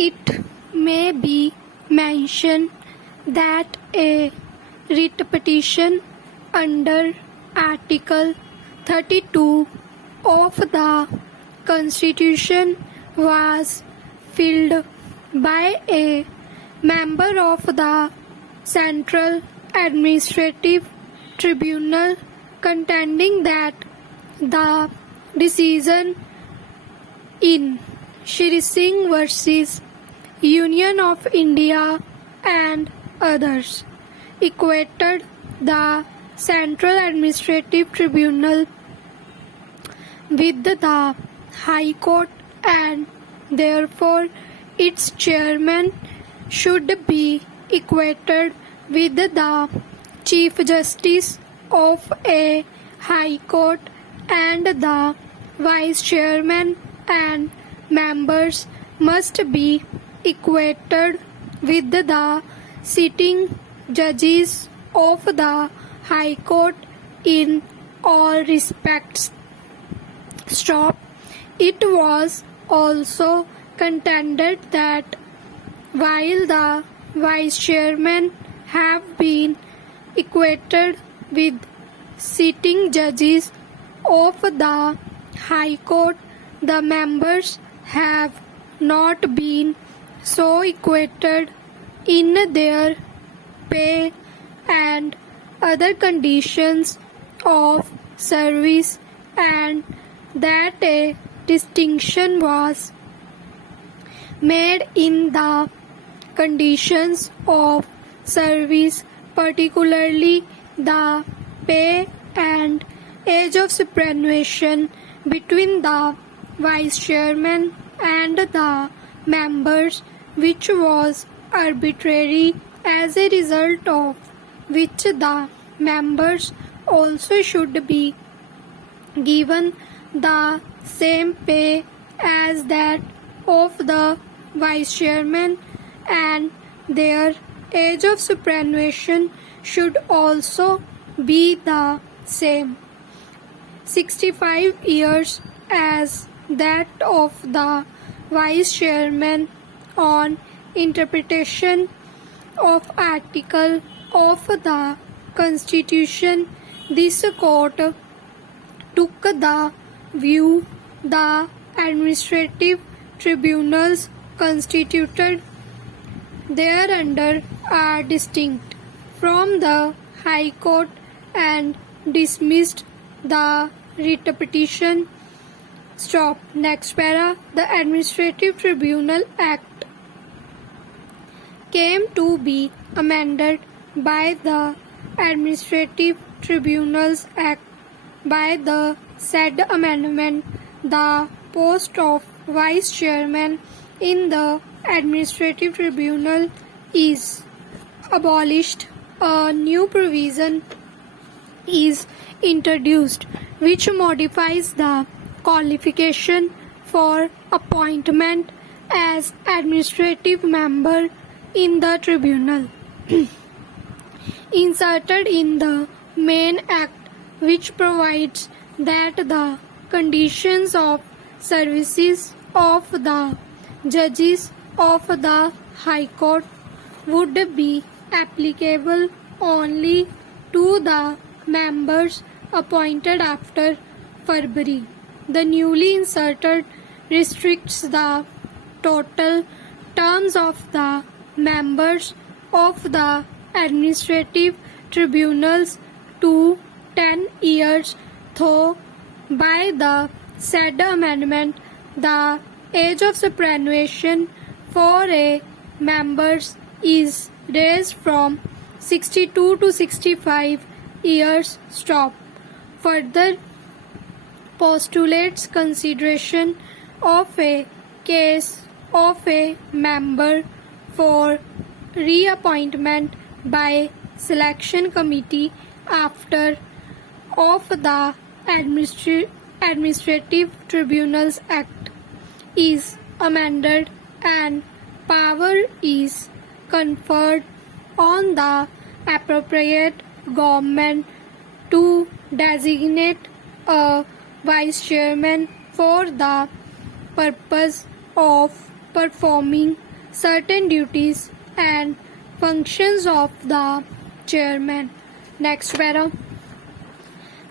It may be mentioned that a writ petition under Article 32 of the Constitution was filed by a member of the Central Administrative Tribunal contending that the decision in Shri Singh versus Union of India and others equated the Central Administrative Tribunal with the High Court and therefore its chairman should be equated with the Chief Justice of a High Court and the Vice Chairman and members must be equated with the sitting judges of the High Court in all respects. It was also contended that while the Vice Chairman have been equated with sitting judges of the High Court, the members have not been so equated in their pay and other conditions of service, and that a distinction was made in the conditions of service, particularly the pay and age of superannuation between the Vice Chairman and the members, which was arbitrary, as a result of which the members also should be given the same pay as that of the Vice Chairman, and their age of superannuation should also be the same, 65 years, as that of the Vice Chairman. On interpretation of Article of the Constitution, this court took the view the administrative tribunals constituted thereunder are distinct from the High Court and dismissed the writ petition. Next para. The Administrative Tribunal Act came to be amended by the Administrative Tribunals Act. By the said amendment, the post of Vice Chairman in the Administrative Tribunal is abolished. A new provision is introduced which modifies the qualification for appointment as administrative member in the tribunal. Inserted in the main act, which provides that the conditions of services of the judges of the High Court would be applicable only to the members appointed after February. The newly inserted restricts the total terms of the members of the administrative tribunals to 10 years, though by the said amendment the age of superannuation for a members is raised from 62 to 65 years. Further postulates consideration of a case of a member for reappointment by selection committee after of the Administrative Tribunals Act is amended and power is conferred on the appropriate government to designate a vice chairman for the purpose of performing certain duties and functions of the chairman. Next para.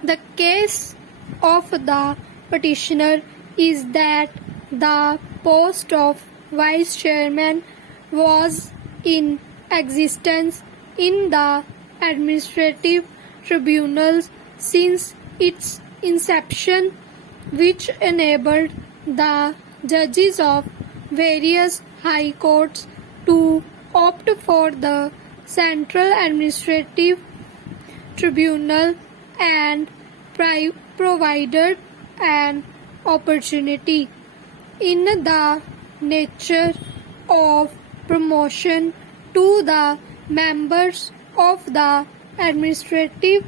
The case of the petitioner is that the post of vice chairman was in existence in the administrative tribunals since its inception, which enabled the judges of various high courts to opt for the Central Administrative Tribunal and provided an opportunity in the nature of promotion to the members of the administrative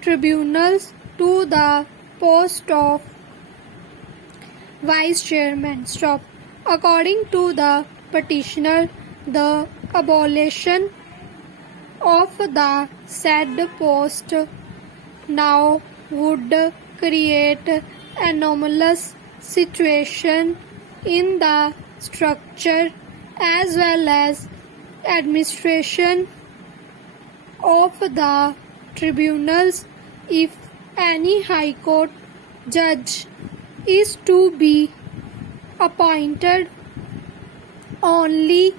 tribunals to the post of vice chairman. Stop. According to the petitioner, the abolition of the said post now would create anomalous situation in the structure as well as administration of the tribunals if any high court judge is to be appointed only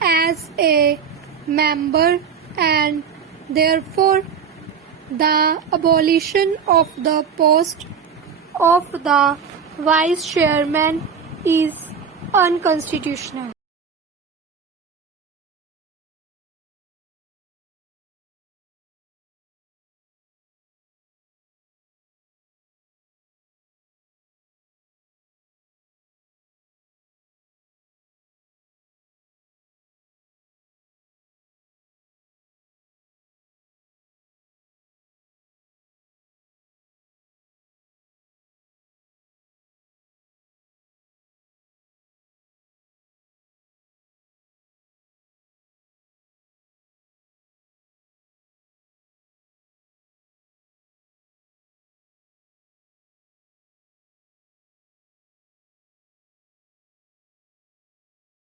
as a member, and therefore the abolition of the post of the vice chairman is unconstitutional.